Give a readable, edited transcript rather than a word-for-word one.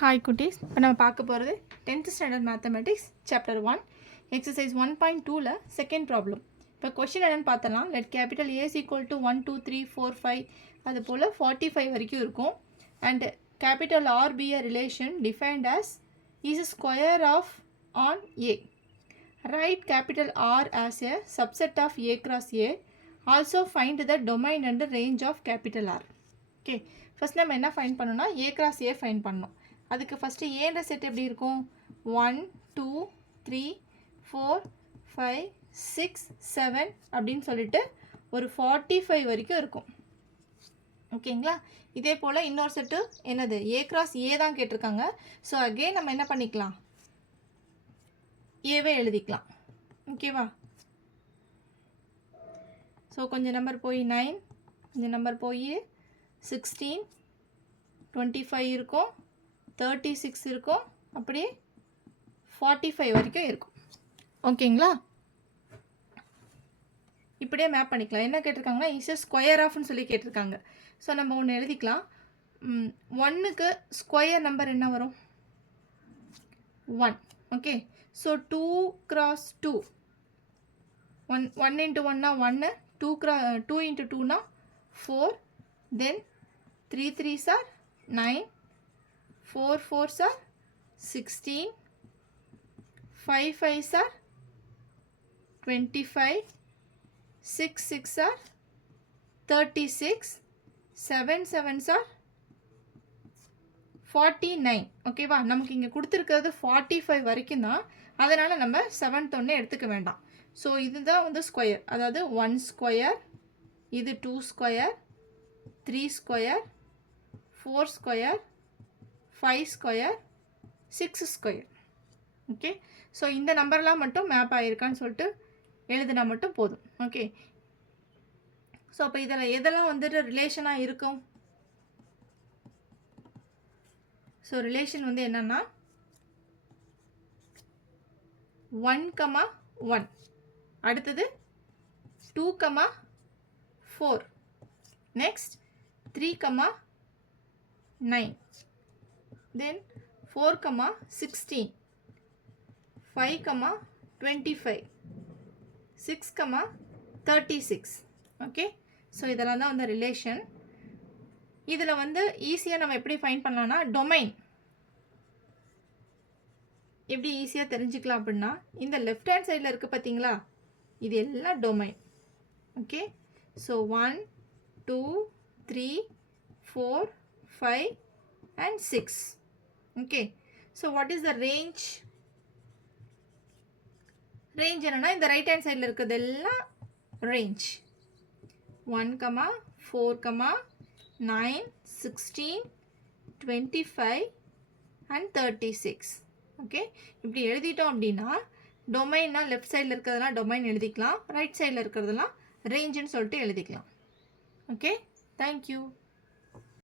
Hi குட்டீஸ், இப்போ நம்ம பார்க்க போகிறது 10th standard mathematics chapter 1 exercise 1.2ல செகண்ட் ப்ராப்ளம். இப்போ கொஷின் என்னென்னு பார்த்தலாம். Let capital S equal to 1 2 3 4 5 அது போல் 45 வரைக்கும் இருக்கும். And capital R be a relation defined as is square of on A. Write capital R as a subset of A cross A. Also find the domain and range of capital R. Okay, first நம்ம என்ன find பண்ணணும்னா ஏ cross ஏ find பண்ணணும். அதுக்கு first ஏன்ற set எப்படி இருக்கும்? 1 2 3 4 5 6 7 அப்படின்னு சொல்லிட்டு ஒரு 45 வரைக்கும் இருக்கும். ஓகேங்களா? இதே போல் இன்னொரு செட்டு என்னது ஏ கிராஸ் ஏ தான் கேட்டிருக்காங்க. ஸோ அகெயின் நம்ம என்ன பண்ணிக்கலாம், ஏவே எழுதிக்கலாம். ஓகேவா? ஸோ கொஞ்சம் நம்பர் போய் 9, கொஞ்சம் நம்பர் போய் 16 25 இருக்கும், 36 இருக்கும், அப்படியே 45 வரைக்கும் இருக்கும். ஓகேங்களா? இப்படியே மேப் பண்ணிக்கலாம். என்ன கேட்டிருக்காங்கன்னா இஸ் ஸ்கொயர் ஆஃப்னு சொல்லி கேட்டிருக்காங்க. ஸோ நம்ம ஒன்று எழுதிக்கலாம். 1க்கு ஸ்கொயர் நம்பர் என்ன வரும்? 1. Okay, so 2 cross 2, 1 into 1 1, 2 into 2 4, then 3 3s are 9, 4 4s are 16, 5 5s are 25, 6 6 are 36, 7 7s are 49. ஓகேவா? நமக்கு இங்கே கொடுத்துருக்கிறது 45 வரைக்கும் தான். அதனால் நம்ம 7th ஒன்று எடுத்துக்க வேண்டாம். ஸோ இதுதான் வந்து ஸ்கொயர். அதாவது 1 ஸ்கொயர், இது 2 square, 3 square, 4 square, 5 square, 6 square. Okay, so இந்த நம்பர்லாம் மட்டும் மேப் ஆகிருக்கான்னு சொல்லிட்டு எழுதினா மட்டும் போதும். ஓகே, ஸோ அப்போ இதில் எதெல்லாம் வந்துட்டு ரிலேஷனாக இருக்கும்? ஸோ ரிலேஷன் வந்து என்னன்னா 1, 1, அடுத்தது 2, 4, நெக்ஸ்ட் 3, 9, தென் 4, 16, 5, 25, 6, 36. ஓகே, ஸோ இதெல்லாம் தான் வந்து ரிலேஷன். இதில் வந்து ஈஸியாக நம்ம எப்படி ஃபைண்ட் பண்ணலாம்னா டொமைன் எப்படி ஈஸியாக தெரிஞ்சுக்கலாம் அப்படின்னா இந்த லெஃப்ட் ஹேண்ட் சைடில் இருக்குது பார்த்தீங்களா, இது எல்லாம் domain. Okay, so 1 2 3 4 5 and 6. Okay, so what is the range? Range என்னன்னா இந்த ரைட் ஹேண்ட் சைடில் இருக்கிறது எல்லாம் ரேஞ்ச். 1, 4, 9, 16, 25 and 36. ஓகே, இப்படி எழுதிட்டோம் அப்படின்னா டொமைன்னா லெஃப்ட் சைடில் இருக்கிறதெல்லாம் டொமைன் எழுதிக்கலாம், ரைட் சைடில் இருக்கிறதெல்லாம் ரேஞ்சுன்னு சொல்லிட்டு எழுதிக்கலாம். Okay, thank you.